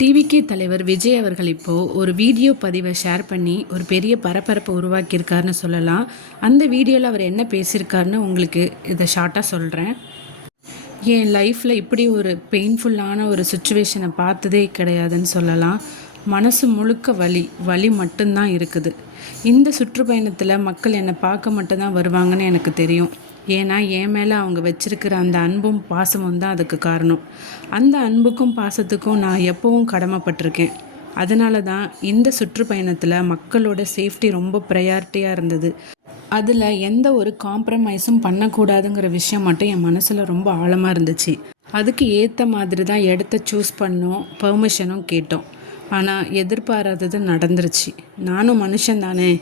TVK தலைவர் விஜய் அவர்கள் இப்போது ஒரு வீடியோ பதிவை ஷேர் பண்ணி ஒரு பெரிய பரபரப்பை உருவாக்கியிருக்காருன்னு சொல்லலாம். அந்த வீடியோவில் அவர் என்ன பேசியிருக்காருன்னு உங்களுக்கு இதை ஷார்ட்டாக சொல்கிறேன் என் லைஃப்பில் இப்படி ஒரு பெயின்ஃபுல்லான ஒரு சுச்சுவேஷனை பார்த்ததே கிடையாதுன்னு சொல்லலாம். மனசு முழுக்க வலி வலி மட்டும்தான் இருக்குது. இந்த சுற்றுப்பயணத்தில் மக்கள் என்னை பார்க்க மட்டும்தான் வருவாங்கன்னு எனக்கு தெரியும். ஏன்னா என் மேலே அவங்க வச்சிருக்கிற அந்த அன்பும் பாசமும் தான் அதுக்கு காரணம். அந்த அன்புக்கும் பாசத்துக்கும் நான் எப்பவும் கடமைப்பட்டிருக்கேன். அதனால தான் இந்த சுற்றுப்பயணத்தில் மக்களோட சேஃப்டி ரொம்ப ப்ரையாரிட்டியாக இருந்தது. அதில் எந்த ஒரு காம்ப்ரமைஸும் பண்ணக்கூடாதுங்கிற விஷயம் மட்டும் என் மனசில் ரொம்ப ஆழமாக இருந்துச்சு. அதுக்கு ஏற்ற மாதிரி தான் இடத்த சூஸ் பண்ணோம் பெர்மிஷனும் கேட்டோம். ஆனால் எதிர்பாராதது நடந்துருச்சு. நானும் மனுஷன் தானே.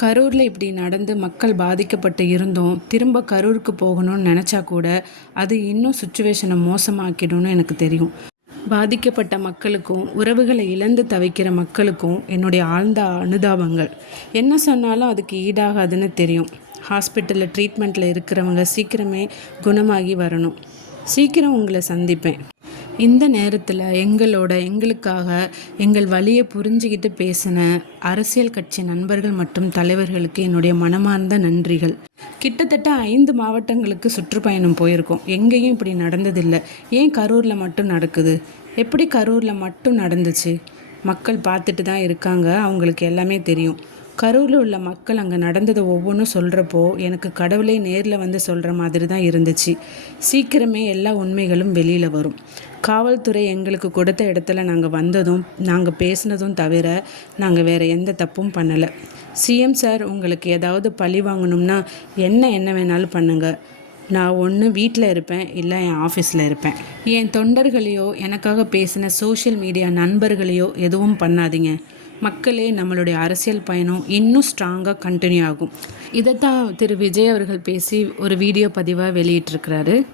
கரூரில் இப்படி நடந்து மக்கள் பாதிக்கப்பட்டு இருந்தோம். திரும்ப கரூருக்கு போகணும்னு நினச்சா கூட அது இன்னும் சுச்சுவேஷனை மோசமாக்கிடும்னு எனக்கு தெரியும். பாதிக்கப்பட்ட மக்களுக்கும் உறவுகளை இழந்து தவிக்கிற மக்களுக்கும் என்னுடைய ஆழ்ந்த அனுதாபங்கள். என்ன சொன்னாலும் அதுக்கு ஈடாகாதுன்னு தெரியும். ஹாஸ்பிட்டலில் ட்ரீட்மெண்ட்டில் இருக்கிறவங்க சீக்கிரமே குணமாகி வரணும். சீக்கிரம் உங்களை சந்திப்பேன். இந்த நேரத்தில் எங்களோட எங்களுக்காக எங்கள் வழியை புரிஞ்சுக்கிட்டு பேசின அரசியல் கட்சி நண்பர்கள் மற்றும் தலைவர்களுக்கு என்னுடைய மனமார்ந்த நன்றிகள். கிட்டத்தட்ட ஐந்து மாவட்டங்களுக்கு சுற்றுப்பயணம் போயிருக்கோம். எங்கேயும் இப்படி நடந்ததில்லை. ஏன் கரூரில் மட்டும் நடக்குது? எப்படி கரூரில் மட்டும் நடந்துச்சு? மக்கள் பார்த்துட்டு தான் இருக்காங்க. அவங்களுக்கு எல்லாமே தெரியும். கரூரில் உள்ள மக்கள் அங்கே நடந்ததை ஒவ்வொன்றும் சொல்கிறப்போ எனக்கு கடவுளே நேரில் வந்து சொல்கிற மாதிரி தான் இருந்துச்சு. சீக்கிரமே எல்லா உண்மைகளும் வெளியில் வரும். காவல்துறை எங்களுக்கு கொடுத்த இடத்துல நாங்கள் வந்ததும் நாங்கள் பேசினதும் தவிர நாங்கள் வேறு எந்த தப்பும் பண்ணலை. சிஎம் சார் உங்களுக்கு ஏதாவது பழி வாங்கணும்னா என்ன என்ன வேணாலும் பண்ணுங்கள் நான் ஒன்று வீட்டில் இருப்பேன் இல்லை என் ஆஃபீஸில் இருப்பேன். என் தொண்டர்களையோ எனக்காக பேசின சோஷியல் மீடியா நண்பர்களையோ எதுவும் பண்ணாதீங்க. மக்களே நம்மளுடைய அரசியல் பயணம் இன்னும் ஸ்ட்ராங்காக கண்டினியூ ஆகும். இதைத்தான் திரு விஜய் அவர்கள் பேசி ஒரு வீடியோ பதிவாக வெளியிட்டிருக்கிறாரு.